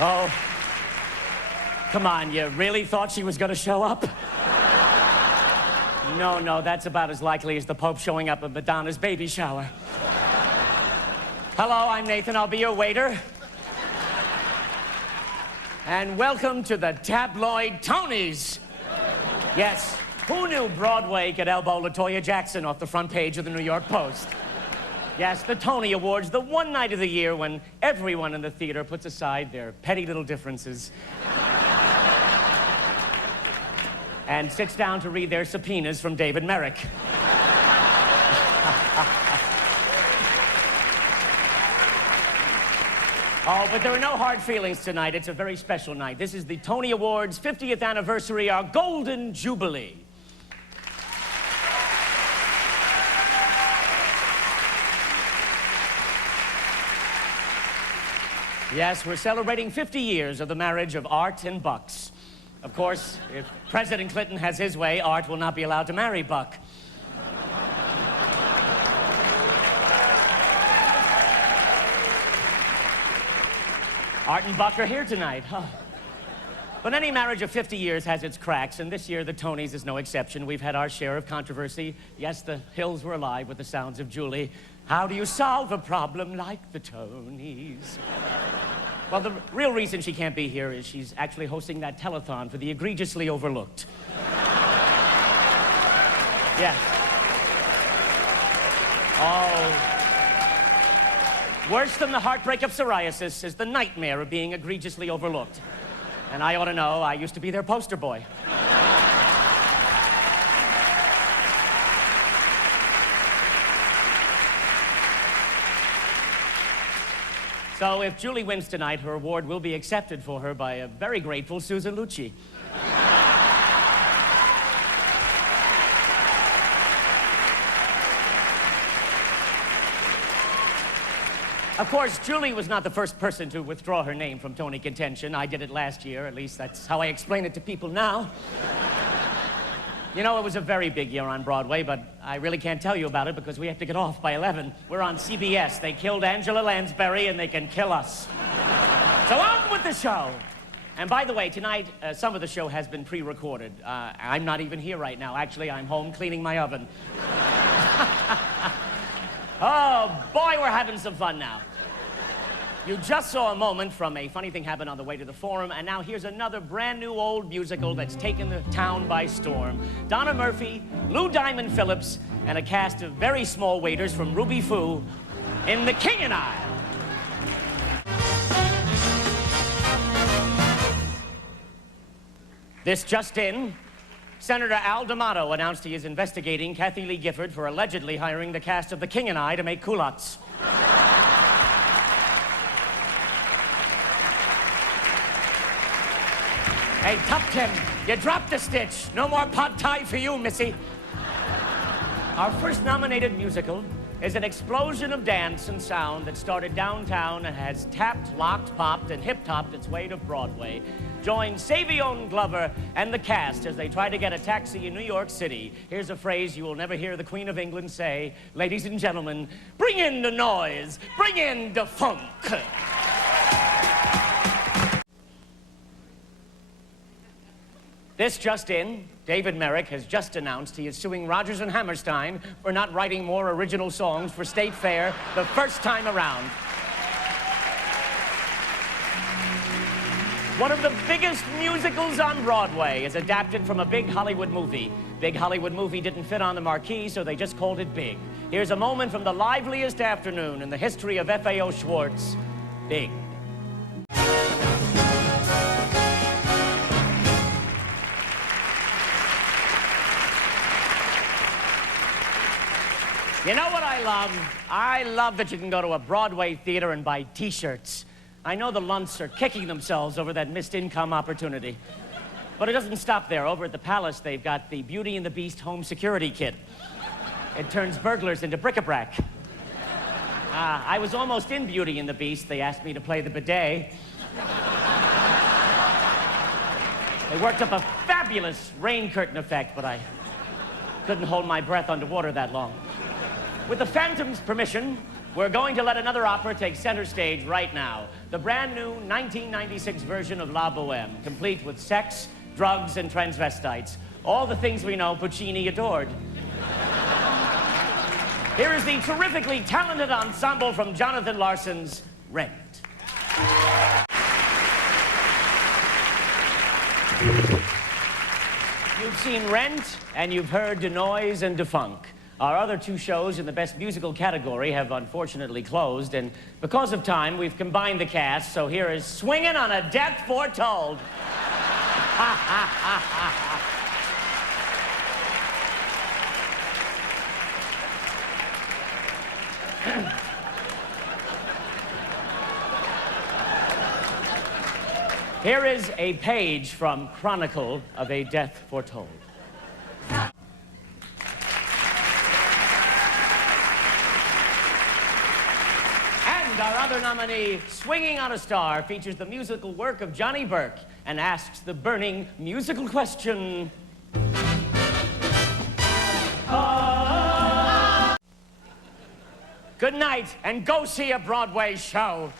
Oh, come on, you really thought she was gonna show up? No, that's about as likely as the Pope showing up at Madonna's baby shower. Hello, I'm Nathan, I'll be your waiter. And welcome to the tabloid Tonys. Yes, who knew Broadway could elbow LaToya Jackson off the front page of the New York Post? Yes, the Tony Awards, the one night of the year when everyone in the theater puts aside their petty little differences and sits down to read their subpoenas from David Merrick. Oh, but there are no hard feelings tonight. It's a very special night. This is the Tony Awards 50th anniversary, our Golden Jubilee. Yes, we're celebrating 50 years of the marriage of Art and Bucks. Of course, if President Clinton has his way, Art will not be allowed to marry Buck. Art and Buck are here tonight. Oh. But any marriage of 50 years has its cracks, and this year the Tonys is no exception. We've had our share of controversy. Yes, the hills were alive with the sounds of Julie. How do you solve a problem like the Tonys? Well, the real reason she can't be here is she's actually hosting that telethon for the egregiously overlooked. Yes. Oh. Worse than the heartbreak of psoriasis is the nightmare of being egregiously overlooked. And I ought to know, I used to be their poster boy. So if Julie wins tonight, her award will be accepted for her by a very grateful Susan Lucci. Of course, Julie was not the first person to withdraw her name from Tony contention. I did it last year. At least that's how I explain it to people now. You know, it was a very big year on Broadway, but I really can't tell you about it because we have to get off by 11. We're on CBS. They killed Angela Lansbury, and they can kill us. So on with the show. And by the way, tonight, some of the show has been pre-recorded. I'm not even here right now. Actually, I'm home cleaning my oven. Oh, boy, we're having some fun now. You just saw a moment from A Funny Thing Happened on the Way to the Forum, and now here's another brand new old musical that's taken the town by storm. Donna Murphy, Lou Diamond Phillips, and a cast of very small waiters from Ruby Foo in The King and I. This just in, Senator Al D'Amato announced he is investigating Kathy Lee Gifford for allegedly hiring the cast of The King and I to make culottes. Hey, Tuptim, you dropped a stitch. No more pot thai for you, missy. Our first nominated musical is an explosion of dance and sound that started downtown and has tapped, locked, popped, and hip-topped its way to Broadway. Join Savion Glover and the cast as they try to get a taxi in New York City. Here's a phrase you will never hear the Queen of England say. Ladies and gentlemen, bring in the noise, bring in the funk. This just in, David Merrick has just announced he is suing Rodgers and Hammerstein for not writing more original songs for State Fair the first time around. One of the biggest musicals on Broadway is adapted from a big Hollywood movie. Big Hollywood movie didn't fit on the marquee, so they just called it Big. Here's a moment from the liveliest afternoon in the history of F.A.O. Schwartz, Big. You know what I love? I love that you can go to a Broadway theater and buy T-shirts. I know the Lunts are kicking themselves over that missed income opportunity. But it doesn't stop there. Over at the Palace, they've got the Beauty and the Beast home security kit. It turns burglars into bric-a-brac. I was almost in Beauty and the Beast. They asked me to play the bidet. They worked up a fabulous rain curtain effect, but I couldn't hold my breath underwater that long. With the Phantom's permission, We're going to let another opera take center stage right now. The brand new 1996 version of La Boheme, complete with sex, drugs, and transvestites. All the things we know Puccini adored. Here is the terrifically talented ensemble from Jonathan Larson's Rent. You've seen Rent, and you've heard De Noise and De Funk. Our other two shows in the Best Musical category have unfortunately closed, and because of time, we've combined the cast, so here is Swingin' on a Death Foretold. Here is a page from Chronicle of a Death Foretold. And our other nominee, Swinging on a Star, features the musical work of Johnny Burke and asks the burning musical question. Good night, and go see a Broadway show.